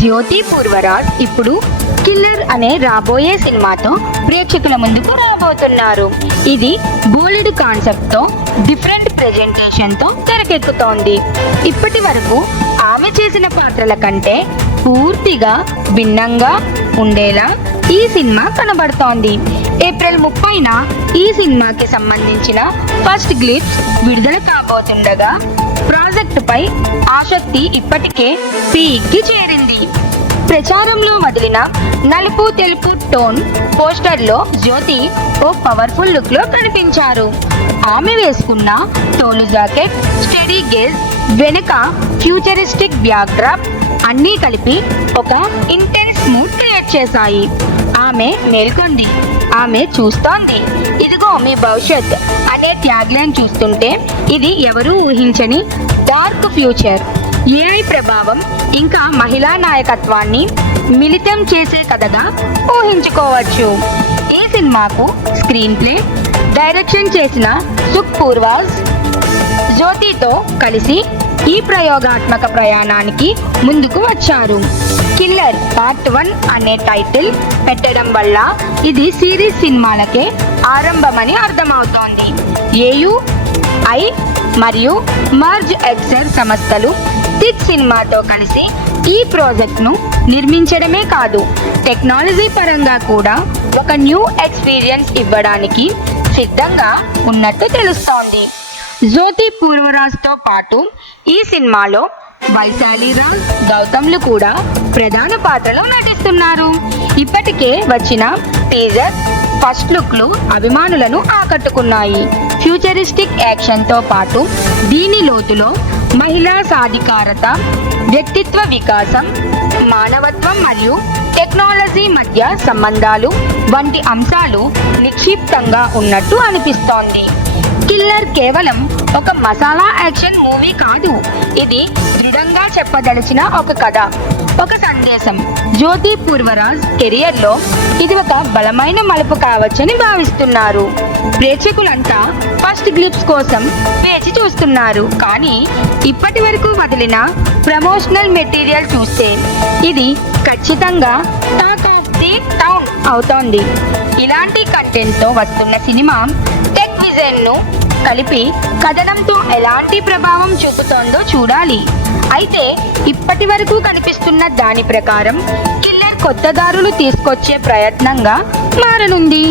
జ్యోతి పూర్వరాజ్ ఇప్పుడు కిల్లర్ అనే రాబోయే సినిమాతో ప్రేక్షకుల ముందుకు రాబోతున్నారు. ఇది బోలెడ్ కాన్సెప్ట్తో డిఫరెంట్ ప్రెజెంటేషన్తో తెరకెక్కుతోంది. ఇప్పటి వరకు ఆమె చేసిన పాత్రల కంటే పూర్తిగా భిన్నంగా ఉండేలా ఈ సినిమా కనబడుతోంది. ఏప్రిల్ ముప్పైన ఈ సినిమాకి సంబంధించిన ఫస్ట్ గ్లిప్స్ విడుదల కాబోతుండగా ప్రాజెక్టు పై ఆసక్తి ఇప్పటికే పీక్కి చేరింది. ప్రచారంలో వదిలిన నలుపు తెలుపు టోన్ పోస్టర్లో జ్యోతి ఓ పవర్ఫుల్ లుక్లో కనిపించారు. ఆమె వేసుకున్న తోలు జాకెట్ స్టడీ గేజ్ వెనుక ఫ్యూచరిస్టిక్ బ్యాక్డ్రాప్ అన్నీ కలిపి ఒక ఇంటెన్స్ మూడ్ క్రియేట్ చేశాయి. ఆమె మేల్కొంది. ఆమె చూస్తోంది. ఇదిగో మీ భవిష్యత్ అనే ట్యాగ్లైన్ చూస్తుంటే ఇది ఎవరూ ఊహించని డార్క్ ఫ్యూచర్ ఏఐ ప్రభావం ఇంకా మహిళా నాయకత్వాన్ని మిళితం చేసే కథగా ఊహించుకోవచ్చు. ఈ సినిమాకు స్క్రీన్ ప్లే డైరెక్షన్ చేసిన సుఖ్ పూర్వాజ్ తో కలిసి ఈ ప్రయోగాత్మక ప్రయాణానికి ముందుకు వచ్చారు. కిల్లర్ పార్ట్ వన్ అనే టైటిల్ పెట్టడం వల్ల ఇది సిరీస్ సినిమాలకే ఆరంభమని అర్థమవుతోంది. ఏయు ఐ మరియు మర్జ్ ఎక్సర్ సంస్థలు టిక్ సినిమాతో కలిసి ఈ ప్రాజెక్ట్ను నిర్మించడమే కాదు టెక్నాలజీ పరంగా కూడా ఒక న్యూ ఎక్స్పీరియన్స్ ఇవ్వడానికి సిద్ధంగా ఉన్నట్టు తెలుస్తోంది. జ్యోతి పూర్వరాజ్తో పాటు ఈ సినిమాలో వైశాలి రాజ్ గౌతమ్లు కూడా ప్రధాన పాత్రలో నటిస్తున్నారు. ఇప్పటికే వచ్చిన టీజర్ ఫస్ట్ లుక్లు అభిమానులను ఆకట్టుకున్నాయి. ఫ్యూచరిస్టిక్ యాక్షన్తో పాటు దీని లోతులో మహిళా సాధికారత వ్యక్తిత్వ వికాసం మానవత్వం మరియు టెక్నాలజీ మధ్య సంబంధాలు వంటి అంశాలు నిక్షిప్తంగా ఉన్నట్టు అనిపిస్తోంది. కిల్లర్ కేవలం ఒక మసాలా యాక్షన్ మూవీ కాదు. ఇది దృఢంగా చెప్పదలిచిన ఒక కథ ఒక సందేశం. జ్యోతి పూర్వరాజ్ కెరియర్లో ఇది ఒక బలమైన మలుపు కావచ్చని భావిస్తున్నారు. ప్రేక్షకులంతా ఫస్ట్ గ్లిప్స్ కోసం వేచి చూస్తున్నారు. కానీ ఇప్పటి వరకు వదిలిన ప్రమోషనల్ మెటీరియల్ చూస్తే ఇది ఖచ్చితంగా టాక్ ఆఫ్ ది టౌన్ అవుతోంది. ఇలాంటి కంటెంట్తో వస్తున్న సినిమా టెక్ విజన్ను కలిపి కథనంతో ఎలాంటి ప్రభావం చూపుతోందో చూడాలి. అయితే ఇప్పటి వరకు కనిపిస్తున్న దాని ప్రకారం కిల్లర్ కొత్త దారులు తీసుకొచ్చే ప్రయత్నంగా మారనుంది.